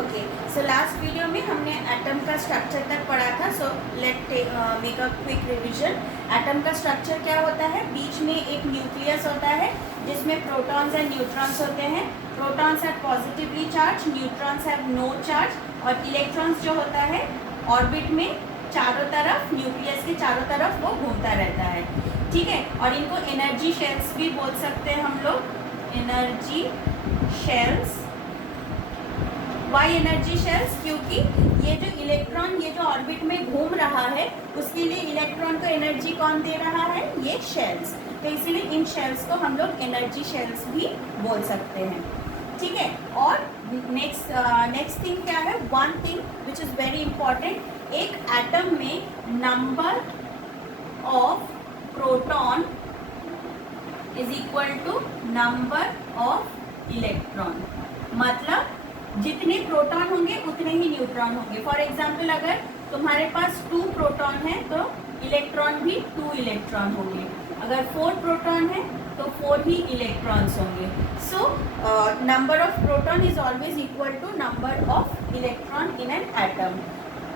Okay, so last video में हमने atom का स्ट्रक्चर तक पढ़ा था. So let make a quick revision. Atom का स्ट्रक्चर क्या होता है? बीच में एक न्यूक्लियस होता है जिसमें प्रोटॉन्स एंड न्यूट्रॉन्स होते हैं. Protons are positively charge, neutrons have no charge. और इलेक्ट्रॉन्स जो होता है ऑर्बिट में चारों तरफ, न्यूक्लियस के चारों तरफ वो घूमता रहता है. ठीक है, और इनको एनर्जी शेल्स भी बोल सकते हैं हम लोग. Energy shells. Why energy shells? क्योंकि ये जो इलेक्ट्रॉन ये जो ऑर्बिट में घूम रहा है उसके लिए इलेक्ट्रॉन को एनर्जी कौन दे रहा है? ये शेल्स. तो इसीलिए इन शेल्स को हम लोग एनर्जी शेल्स भी बोल सकते हैं. ठीक है, और नेक्स्ट थिंग क्या है? One thing which is very important. एक एटम में number of proton is equal to number of electron. मतलब जितने प्रोटॉन होंगे उतने ही न्यूट्रॉन होंगे. फॉर एग्जाम्पल अगर तुम्हारे पास 2 प्रोटॉन है तो इलेक्ट्रॉन भी 2 इलेक्ट्रॉन होंगे. अगर 4 प्रोटॉन है तो 4 ही इलेक्ट्रॉन्स होंगे. So number of proton is always equal to number of electron in an atom.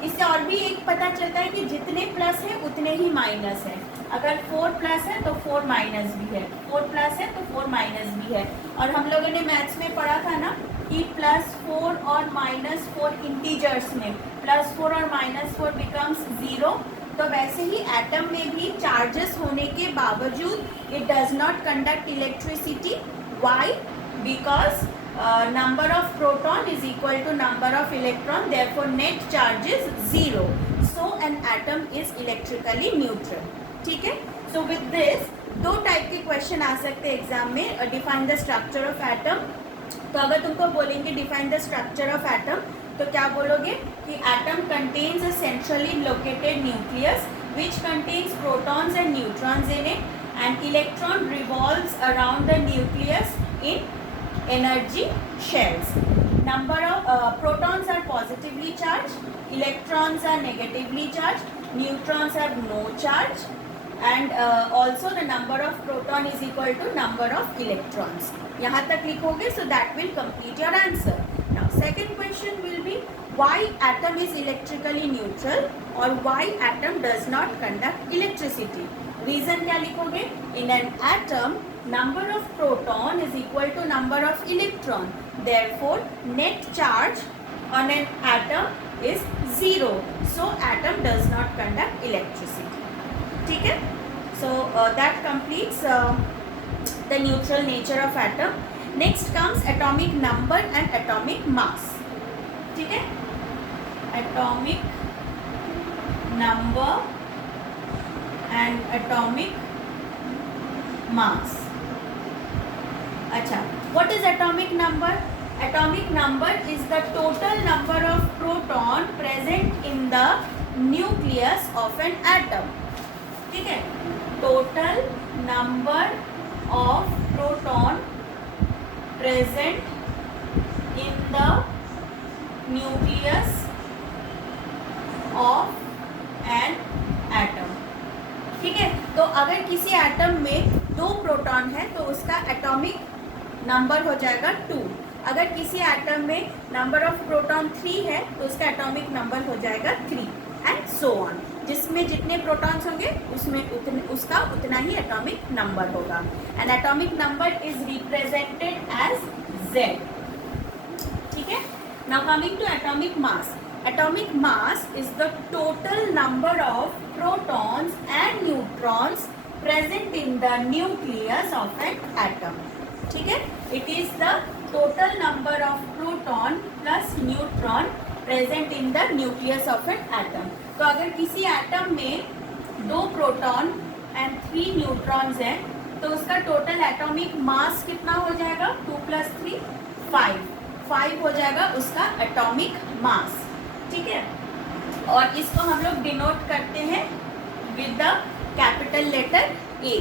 इससे और भी एक पता चलता है कि जितने प्लस है उतने ही माइनस है. अगर 4 प्लस है तो 4 माइनस भी है, 4 प्लस है तो 4 माइनस भी है. और हम लोगों ने मैथ्स में पढ़ा था ना कि +4 और -4 इंटीजर्स में +4 और -4 बिकम्स 0. तो वैसे ही एटम में भी चार्जेस होने के बावजूद it does not conduct electricity. Why? Because number of proton is equal to number of electron, therefore net charge is 0. So an atom is electrically neutral. ठीक है. So with this 2 टाइप के question आ सकते हैं exam में. Define the structure of atom. तो अगर तुमको बोलेंगे define the structure of atom तो क्या बोलोगे कि atom contains a centrally located nucleus which contains protons and neutrons in it, and electron revolves around the nucleus in energy shells. Number of protons are positively charged, electrons are negatively charged, neutrons have no charge, and also the number of proton is equal to number of electrons. यहाँ तक लिखोगे, so that will complete your answer. Now second question will be why atom is electrically neutral or why atom does not conduct electricity. Reason क्या लिखोगे? In an atom number of proton is equal to number of electron, therefore net charge on an atom is 0, so atom does not conduct electricity. ठीक है. So that completes the neutral nature of atom. Next comes atomic number and atomic mass. ठीक है. Atomic number and atomic mass. अच्छा, what is atomic number? Atomic number is the total number of proton present in the nucleus of an atom. ठीक है. Total number of proton present in the nucleus of an atom. ठीक है. तो अगर किसी atom में 2 proton है तो उसका एटॉमिक नंबर हो जाएगा 2. अगर किसी एटम में नंबर ऑफ प्रोटॉन 3 है तो उसका एटॉमिक नंबर हो जाएगा 3 एंड सो ऑन. जिसमें जितने प्रोटॉन्स होंगे उसमें उसका उतना ही एटॉमिक नंबर होगा. And atomic number is represented as Z. ठीक है. Now coming to atomic mass. Atomic mass is the total number of protons and neutrons present in the nucleus of an atom. ठीक है. It is the total number of proton plus neutron present in the nucleus of an atom. तो अगर किसी atom में 2 proton and 3 neutrons हैं तो उसका total atomic mass कितना हो जाएगा? 2 + 3 5 हो जाएगा उसका एटॉमिक मास. ठीक है. और इसको हम लोग डिनोट करते हैं with the capital letter A.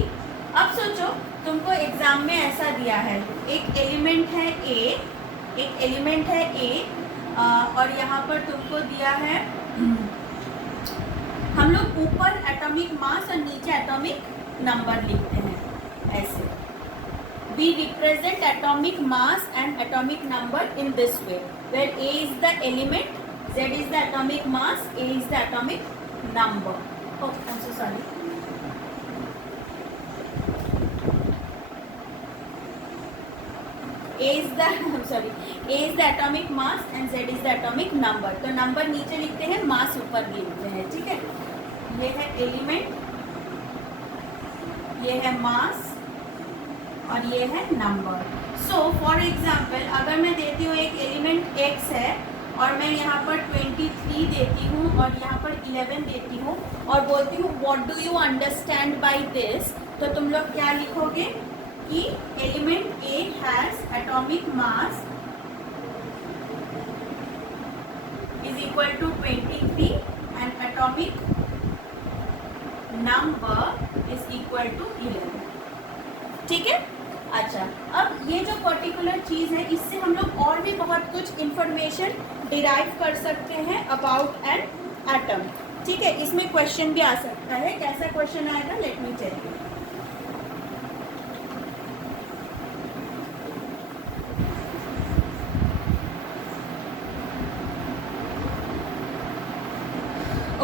अब सोचो तुमको एग्जाम में ऐसा दिया है, एक एलिमेंट है A, और यहाँ पर तुमको दिया है, हम लोग ऊपर एटॉमिक मास और नीचे एटॉमिक नंबर लिखते हैं ऐसे. we represent atomic mass and atomic number in this way, where A is the element, Z is the atomic mass, A is the atomic number. Oh, I'm so sorry. A is the atomic mass and Z is the atomic number. तो number नीचे लिखते हैं, मास ऊपर लिखते हैं, ठीक है. ये है एलिमेंट, ये है मास और ये है नंबर. सो फॉर एग्जाम्पल अगर मैं देती हूँ एक एलिमेंट X है और मैं यहाँ पर 23 देती हूँ और यहाँ पर 11 देती हूँ और बोलती हूँ what do you understand by this, तो तुम लोग क्या लिखोगे कि element A has atomic mass is equal to 23 and atomic number is equal to 11. ठीक है. अच्छा, अब ये जो पर्टिकुलर चीज़ है इससे हम लोग और भी बहुत कुछ इंफॉर्मेशन डिराइव कर सकते हैं अबाउट एन एटम. ठीक है. इसमें क्वेश्चन भी आ सकता है. कैसा क्वेश्चन आएगा, let me tell you.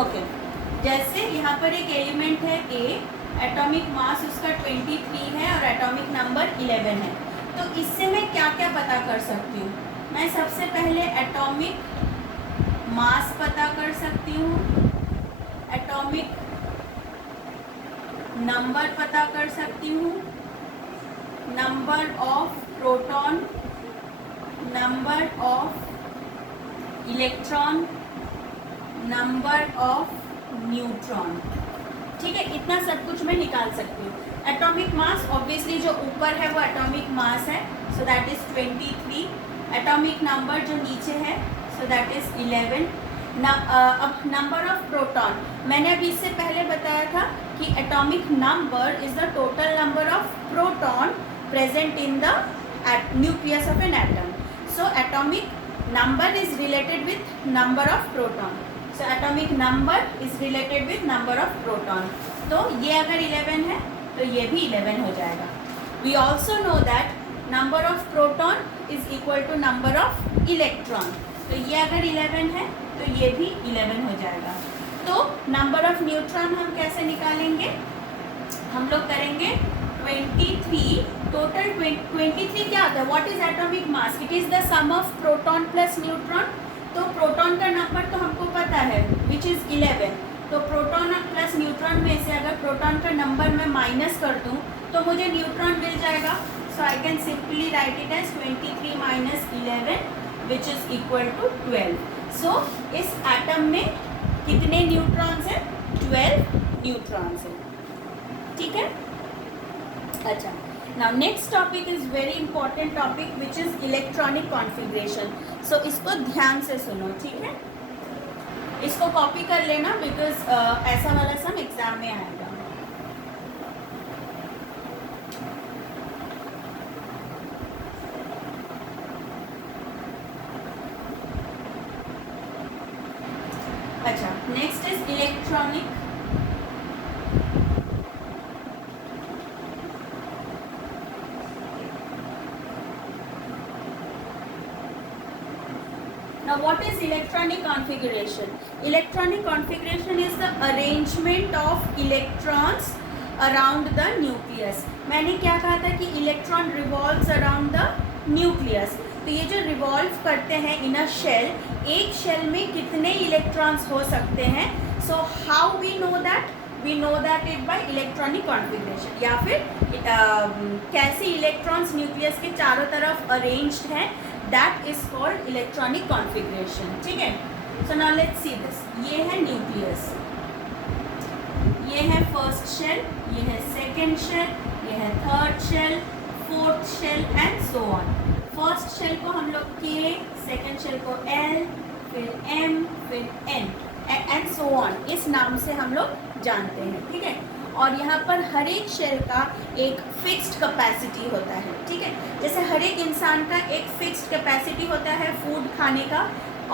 Okay, जैसे यहाँ पर एक एलिमेंट है A, एटॉमिक मास उसका 23 है और एटॉमिक नंबर 11 है. तो इससे मैं क्या क्या पता कर सकती हूँ. मैं सबसे पहले एटॉमिक मास पता कर सकती हूँ, एटॉमिक नंबर पता कर सकती हूँ, number of proton, number of electron, number of neutron. ठीक है. इतना सब कुछ मैं निकाल सकती हूँ. एटॉमिक मास ऑब्वियसली जो ऊपर है वो एटॉमिक मास है, so that is 23. Atomic number जो नीचे है, सो दैट इज 11. अब नंबर ऑफ प्रोटॉन, मैंने अभी इससे पहले बताया था कि atomic number is the total number of proton present in the nucleus of an atom. So atomic number is related with number of proton. So atomic number is related with number of proton. तो ये अगर 11 है तो ये भी 11 हो जाएगा. We also know that number of proton is equal to number of electron. तो ये अगर 11 है तो ये भी 11 हो जाएगा. तो number of neutron हम कैसे निकालेंगे, हम लोग करेंगे 23. टोटल 23 क्या आता है, what is atomic mass? It is the sum of proton plus neutron. तो प्रोटॉन का नंबर तो हमको पता है विच इज़ 11. तो प्रोटॉन प्लस न्यूट्रॉन में से अगर प्रोटॉन का नंबर मैं माइनस कर दूं तो मुझे न्यूट्रॉन मिल जाएगा. So I can simply write it as 23 minus 11 which is equal to 12. So इस एटम में कितने न्यूट्रॉन्स हैं, 12 न्यूट्रॉन्स हैं. ठीक है. अच्छा, now next topic is very important topic which is electronic configuration. So इसको ध्यान से सुनो. ठीक है. इसको कॉपी कर लेना बिकॉज ऐसा वाला सम एग्जाम में आएगा. अच्छा, next is electronic. Now what is electronic configuration? Electronic configuration is the arrangement of electrons around the nucleus. मैंने क्या कहा था कि electron revolves around the nucleus. तो ये जो revolve करते हैं in a shell, एक shell में कितने electrons हो सकते हैं. So how we know that? We know that it by electronic configuration. या फिर कैसे electrons nucleus के चारों तरफ arranged हैं, that is called electronic configuration. ठीक है. So now let's see this. ये है nucleus, ये है first shell, ये है second shell, ये है third shell, fourth shell and so on. First shell को हम लोग K, second shell को L, फिर M, फिर N and so on. इस नाम से हम लोग जानते हैं. ठीक है. और यहाँ पर हर एक शेल का एक फिक्स्ड कैपेसिटी होता है. ठीक है. जैसे हर एक इंसान का एक फिक्स्ड कैपेसिटी होता है फूड खाने का,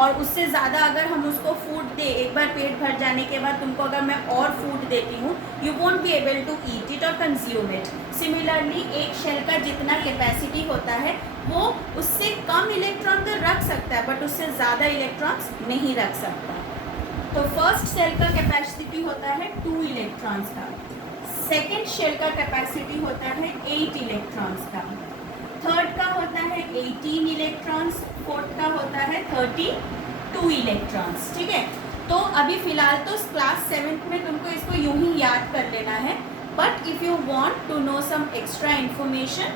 और उससे ज़्यादा अगर हम उसको फूड दे, एक बार पेट भर जाने के बाद तुमको अगर मैं और फूड देती हूँ, you won't be able to eat it और कंज्यूम इट। सिमिलरली एक शेल का जितना कैपेसिटी होता है वो उससे कम इलेक्ट्रॉन तो रख सकता है, बट उससे ज़्यादा इलेक्ट्रॉन्स नहीं रख सकता। तो फर्स्ट शेल का कैपेसिटी होता है 2 इलेक्ट्रॉन्स का, सेकेंड शेल का कैपेसिटी होता है 8 इलेक्ट्रॉन्स का, थर्ड का होता है 18 इलेक्ट्रॉन्स, फोर्थ का होता है 32 इलेक्ट्रॉन्स। ठीक है, तो अभी फ़िलहाल तो क्लास 7th में तुमको इसको यूं ही याद कर लेना है, but if you want to know some extra information,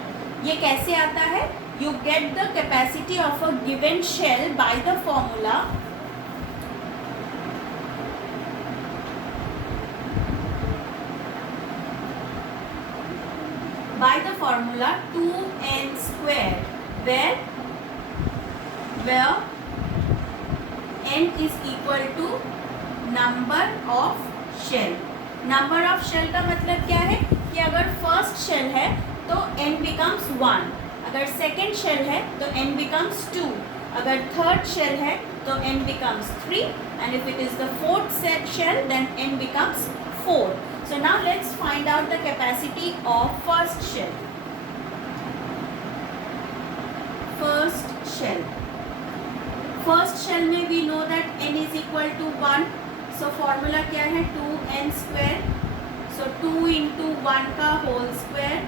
ये कैसे आता है, you get the capacity of a given shell by the formula by the formula 2n square, where n is equal to number of shell। number of shell का मतलब क्या है कि अगर first shell है तो n becomes 1, अगर second shell है तो n becomes 2, अगर third shell है तो n becomes 3, and if it is the fourth shell then n becomes 4। So now let's find out the capacity of first shell। First shell में we know that n is equal to 1, so formula क्या है 2n square, so 2 into 1 का whole square,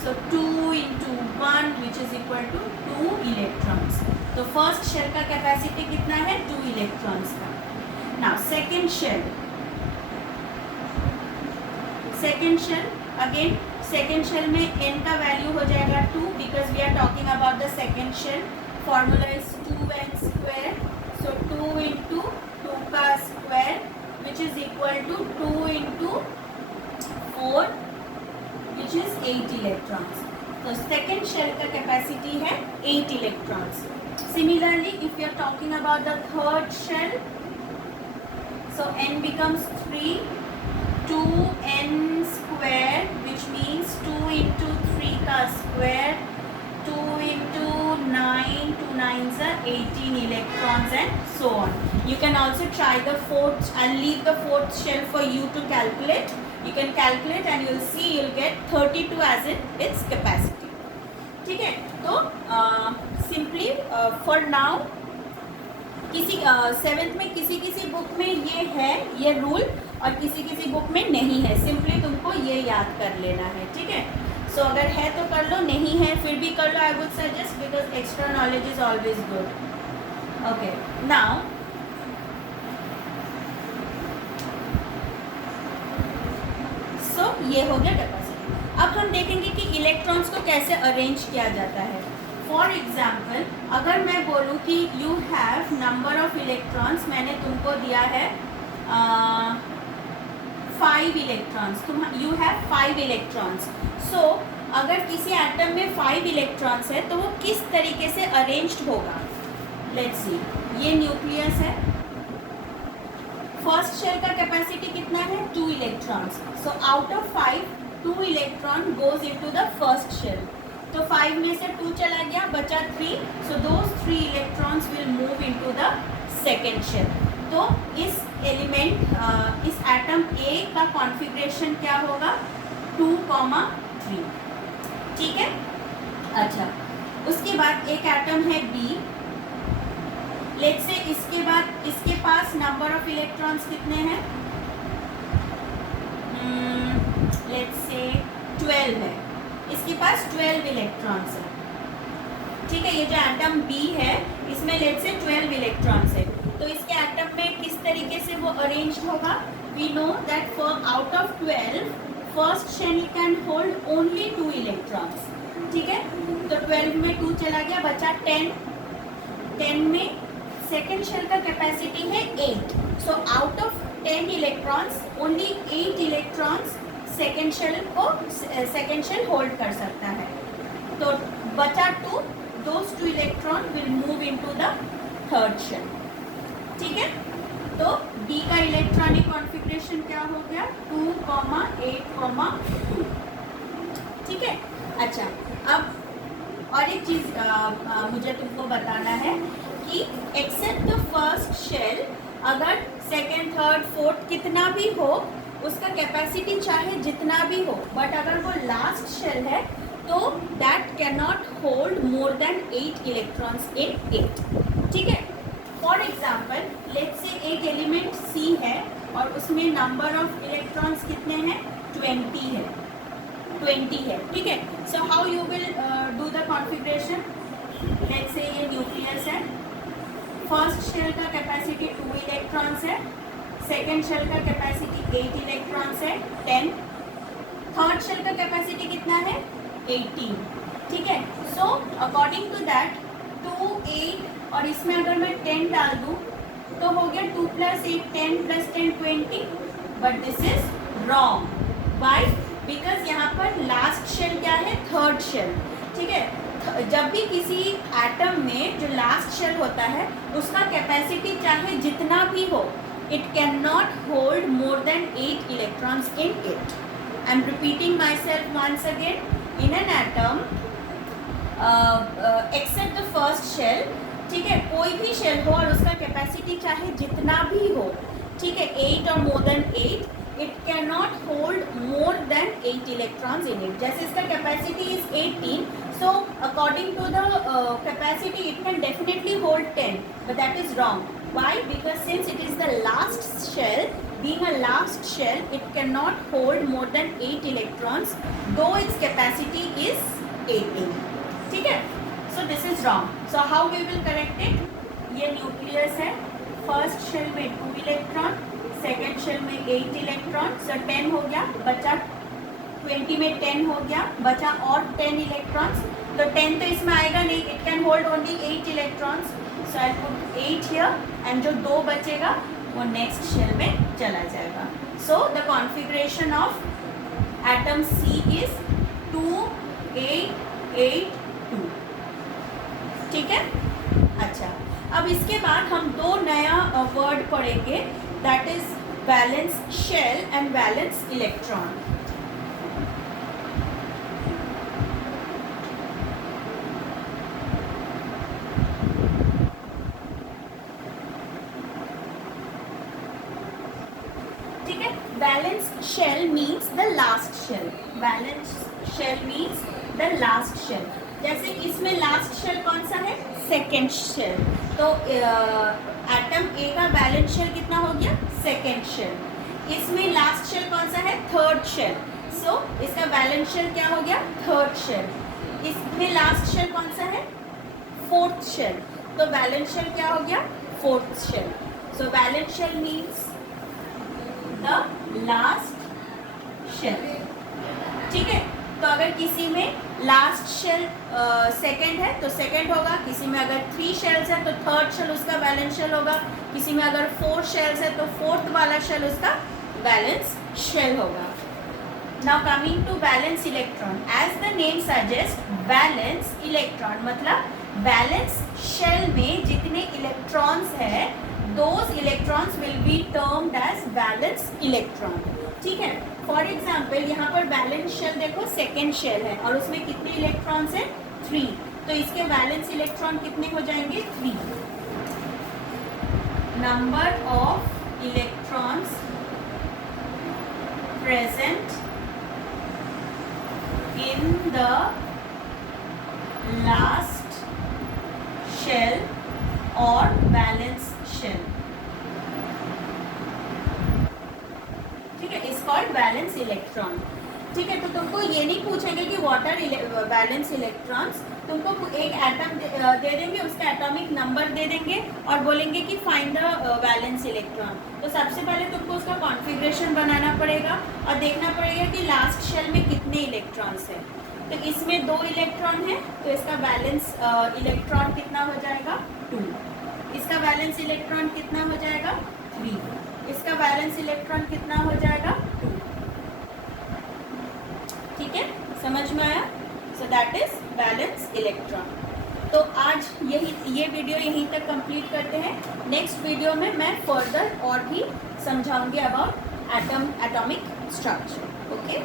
so 2 into 1 which is equal to 2 electrons। तो first shell का capacity कितना है 2 electrons का। Now second shell again second shell में n का वैल्यू हो जाएगा 2, because we are talking about the second shell. Formula is 2n square, so 2 into 2 का square which is equal to 2 into 4 which is 8 electrons. तो second shell का capacity है 8 electrons. Similarly if you are talking about the third shell, so n becomes 3, 2n square which means 2 into 3 का square, 2 into 9, 2 9s are 18 electrons and so on। You can also try the fourth, I'll leave the fourth shell for you to calculate। You can calculate and you'll see you'll get 32 as in its capacity। ठीक है, तो simply for now किसी 7th में किसी book में ये है ये रूल और किसी बुक में नहीं है, सिंपली तुमको ये याद कर लेना है। ठीक है, सो अगर है तो कर लो, नहीं है फिर भी कर लो, I would suggest, because extra knowledge is always good. Okay, now so ये हो गया कैपेसिटी। अब हम देखेंगे कि इलेक्ट्रॉन्स को कैसे अरेंज किया जाता है। फॉर एग्जाम्पल अगर मैं बोलूँ कि you have number of electrons, मैंने तुमको दिया है 5 इलेक्ट्रॉन्स, यू हैव 5 इलेक्ट्रॉन्स। सो अगर किसी एटम में 5 इलेक्ट्रॉन्स है तो वो किस तरीके से अरेंज्ड होगा, लेट्स सी। ये न्यूक्लियस है, फर्स्ट शेल का कैपेसिटी कितना है 2 electrons, so out of 5 2 electron goes into the first shell, तो 5 में से 2 चला गया, बचा 3, so those 3 electrons will move into the second shell. तो इस एलिमेंट इस एटम ए का कॉन्फ़िगरेशन क्या होगा 2,3। ठीक है, अच्छा उसके बाद एक एटम है बी, लेट्स से इसके बाद इसके पास नंबर ऑफ इलेक्ट्रॉन्स कितने हैं, लेट्स से 12 है, इसके पास 12 इलेक्ट्रॉन्स है। ठीक है, ये जो एटम बी है इसमें लेट्स से 12 इलेक्ट्रॉन्स है, तो इसके एटम में किस तरीके से वो अरेंज होगा, we know that for out of 12 first shell can hold only 2 electrons. ठीक है, तो 12 में 2 चला गया, बचा 10, 10 में सेकेंड शेल का कैपेसिटी है 8, so out of 10 electrons only 8 electrons second shell hold कर सकता है, तो बचा 2, those 2 electron will move into the third shell. ठीक है, तो डी का इलेक्ट्रॉनिक कॉन्फ़िगरेशन क्या हो गया 2,8,2। ठीक है, अच्छा अब और एक चीज़ मुझे तुमको बताना है कि एक्सेप्ट द फर्स्ट शेल, अगर सेकेंड थर्ड फोर्थ कितना भी हो, उसका कैपेसिटी चाहे जितना भी हो, बट अगर वो लास्ट शेल है तो that can not hold more than 8 electrons in it. ठीक है, फॉर एग्जाम्पल लेट्स से एक एलिमेंट सी है और उसमें नंबर ऑफ इलेक्ट्रॉन्स कितने हैं, 20 है, 20 है। ठीक है, so how you will do the configuration. Let's say ये न्यूक्लियस है, फर्स्ट शेल का कैपेसिटी 2 इलेक्ट्रॉन्स है, सेकेंड शेल का कैपेसिटी 8 इलेक्ट्रॉन्स है, 10, थर्ड शेल का कैपेसिटी कितना है, 18। ठीक है, सो अकॉर्डिंग टू दैट 2, 8 और इसमें अगर मैं 10 डाल दूँ तो हो गया 2 + 8 10 + 10 20, but this is wrong. Why? Because यहाँ पर लास्ट शेल क्या है, थर्ड शेल। ठीक है, जब भी किसी एटम में जो लास्ट शेल होता है उसका कैपेसिटी चाहे जितना भी हो, it can not hold more than 8 electrons in it. I am repeating myself once again, in an atom except the first shell, ठीक है, कोई भी शेल हो और उसका कैपेसिटी चाहे जितना भी हो, ठीक है, 8 और मोर than 8, it cannot hold more than 8 electrons in it. जैसे इसका capacity is 18, so according to the capacity it can definitely hold 10, but that is wrong. Why? Because since it is the last shell, being a last shell, it cannot hold more than 8 electrons, though its capacity is 18. ठीक है? So this is wrong. So how we will correct it? ये nucleus है, first shell में 2 electron, second shell में 8 electron, सो 10 हो गया, बचा 20 में 10 हो गया, बचा और 10 इलेक्ट्रॉन्स, तो 10 तो इसमें आएगा नहीं, it can hold only 8 electrons, so I put 8 here, and जो 2 बचेगा वो नेक्स्ट शेल में चला जाएगा। So the configuration of atom C is 2 8 8 2। ठीक है, अच्छा, अब इसके बाद हम 2 नया वर्ड पढ़ेंगे, that is valence shell and valence electron. ठीक है, valence shell means the last shell. Valence shell means the last shell. जैसे इसमें लास्ट शेल कौन सा है, सेकेंड शेल, तो एटम ए का वैलेंस शेल कितना हो गया, सेकेंड शेल। इसमें लास्ट शेल कौन सा है, थर्ड शेल, सो इसका वैलेंस शेल क्या हो गया, थर्ड शेल। इसमें लास्ट शेल कौन सा है, फोर्थ शेल, तो वैलेंस शेल क्या हो गया, fourth shell. So valence shell means the last shell. ठीक है, तो अगर किसी में लास्ट शेल सेकेंड है तो सेकेंड होगा, किसी में अगर 3 शेल्स है तो थर्ड शेल उसका वैलेंस शेल होगा, किसी में अगर 4 शेल्स है तो फोर्थ वाला शेल उसका वैलेंस शेल होगा। Now coming to valence electron, as the name suggest valence electron मतलब वैलेंस शेल में जितने इलेक्ट्रॉन्स है, those electrons will be termed as valence electron. ठीक है, फॉर एग्जाम्पल यहाँ पर वैलेंस शेल देखो, सेकेंड शेल है और उसमें कितने इलेक्ट्रॉन्स हैं, 3, तो इसके वैलेंस इलेक्ट्रॉन कितने हो जाएंगे, 3। Number of electrons present in the last shell और वैलेंस शेल, ठीक है, इज कॉल्ड वैलेंस इलेक्ट्रॉन। ठीक है, तो तुमको ये नहीं पूछेंगे कि व्हाट आर वैलेंस इलेक्ट्रॉन्स, तुमको एक एटम दे देंगे, उसका एटॉमिक नंबर दे देंगे और बोलेंगे कि फाइंड द वैलेंस इलेक्ट्रॉन। तो सबसे पहले तुमको उसका कॉन्फ़िगरेशन बनाना पड़ेगा और देखना पड़ेगा कि लास्ट शेल में कितने इलेक्ट्रॉन्स हैं। तो इसमें 2 इलेक्ट्रॉन है, तो इसका वैलेंस इलेक्ट्रॉन कितना हो जाएगा, 2। इसका वैलेंस इलेक्ट्रॉन कितना हो जाएगा, 3। इसका वैलेंस इलेक्ट्रॉन कितना हो जाएगा, 2। ठीक है, समझ में आया? So that is valence electron. तो आज ये वीडियो यहीं तक कंप्लीट करते हैं। नेक्स्ट वीडियो में मैं फर्दर और भी समझाऊंगी अबाउट एटॉमिक स्ट्रक्चर। ओके।